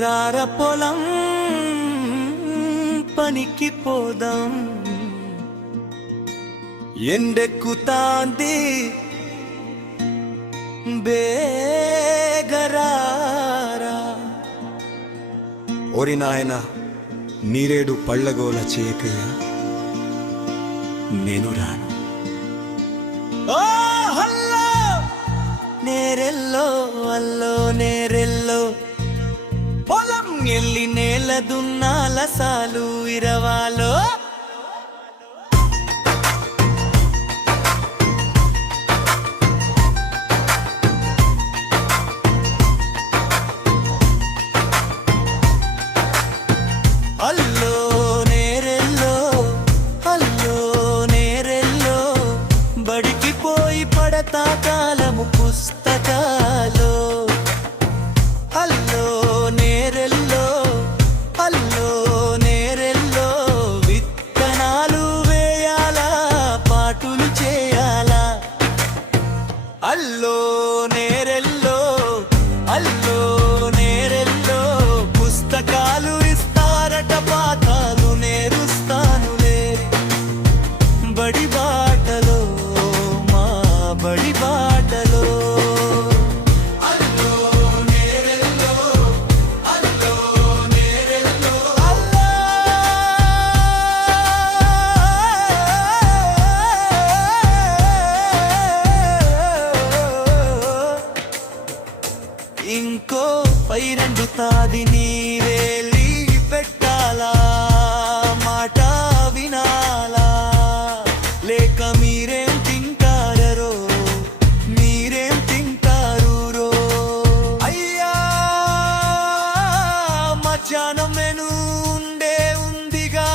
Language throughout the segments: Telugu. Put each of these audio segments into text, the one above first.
రార పొలం పనికి పోదాం, ఎండెక్కుతాంది బేగరారా. ఓరి నాయన నీరేడు పళ్ళగోల చేయకయ్యా, నేను రాను. నేరెల్లో అల్లో నేరెల్లో పొలం ఎల్లి నేల దున్నాల సాలు ఇరవాలో. అల్లో నేరెల్లో అల్లో నేరెల్లో బడికి పోయి పడతా కాలము పుస్తకాలో. అల్లో నేరెల్లో అల్లో నేరెల్లో విత్తనాలు వేయాలా, పాటులు చేయాలా. అల్లో నేరెల్లో అల్లో నేరెల్లో పుస్తకాలు ఇస్తారట, పాఠాలు నేరుస్తానులే. బడి బాటలో మా బడి బాటలో. ఇంకో పైరండుతాది నీవేలి పెట్టాలా, మాట వినాలా. లేక మీరేం తింటారో మీరేం తింటారు. అయ్యా మధ్యాహ్నం మెను ఉండే ఉందిగా,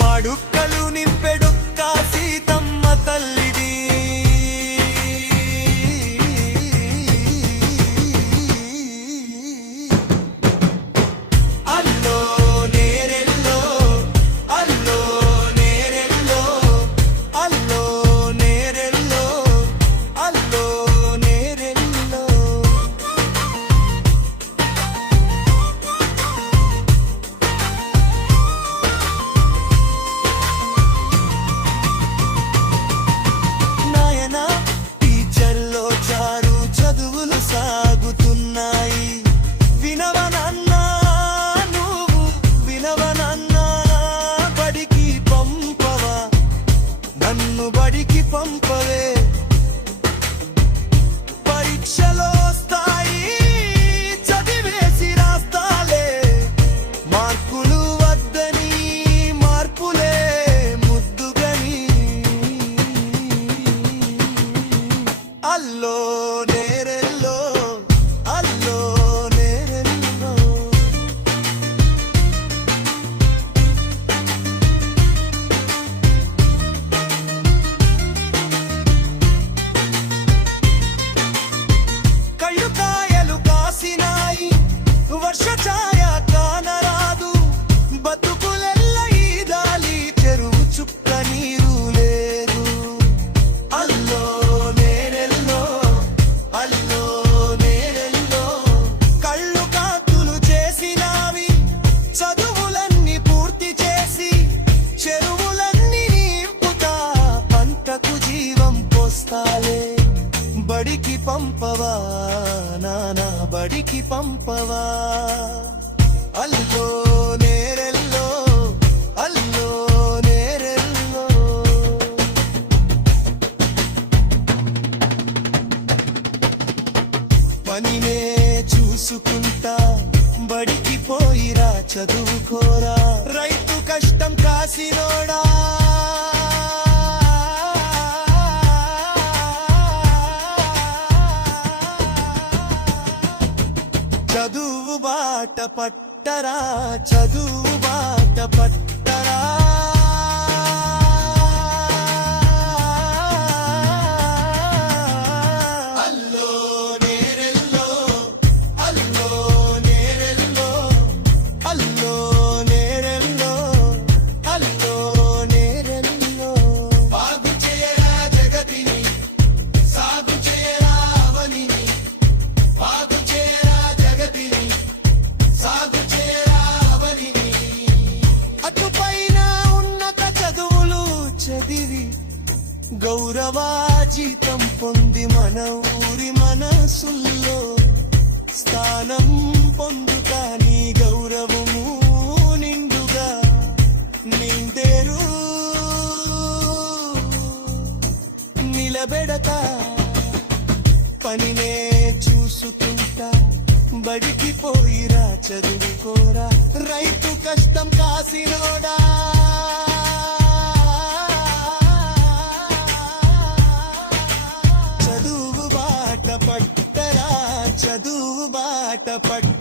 మడుక్కలు నింపెడుక్క సీతమ్మ తల్లిది. అల్లో నేరెల్లో అల్లో నేరెల్లో అల్లో నేరెల్లో అల్లో నేరెల్లో. నాయనా టీచర్లో చారు చదువులు సాగుతున్నాయి. వినవనన్నా నువ్వు వినవనన్నా, బడికి పంపవా నన్ను బడికి పంపవే. పరీక్షలో వస్తాయి చదివేసి రాస్తాలే, మార్కులు వద్దని మార్పులే ముద్దుగని. అల్లో నేరెల్లో అల్లో నేరెల్లో. కళ్ళు కాయలు కాసినాయి, వర్ష ఛాయ కానరాదు. బతుకులెల్ల ఈదాలి, చెరువు చుక్క నీరు లేదు. అల్లో నేరెల్లో అల్లో నేరెల్లో కళ్ళు కాతులు చేసినావి, చదువులన్నీ పూర్తి చేసి చెరువులన్నీ నింపుతా, పంటకు జీవం పోస్తాలే. బడికి పంపవా నానా బడికి పంపవా. అల్లో నేరెల్లో అల్లో నేరెల్లో. పనినే చూసుకుంటా బడికి పోయిరా, చదువుకోరా. రైతు కష్టం కాసినోడా, చదువు బాట పట్టరా చదువు బాట పట్టరా. అల్లో నేరెల్లో అల్లో నేరెల్లో అల్లో నేరెల్లో అల్లో నేరెల్లో. బాగు చేయరా జగతిని, సాగు చేయరా రుణం పొందుతా నీ గౌరవము నిండుగా నిండేరు నిలబెడతా పనినే చూసుకుంటా బడికి పోయిరా చదువుకోరా రైతు కష్టం కాసినోడా చదువు బాట పట్టరా చదువు బాట పట్ట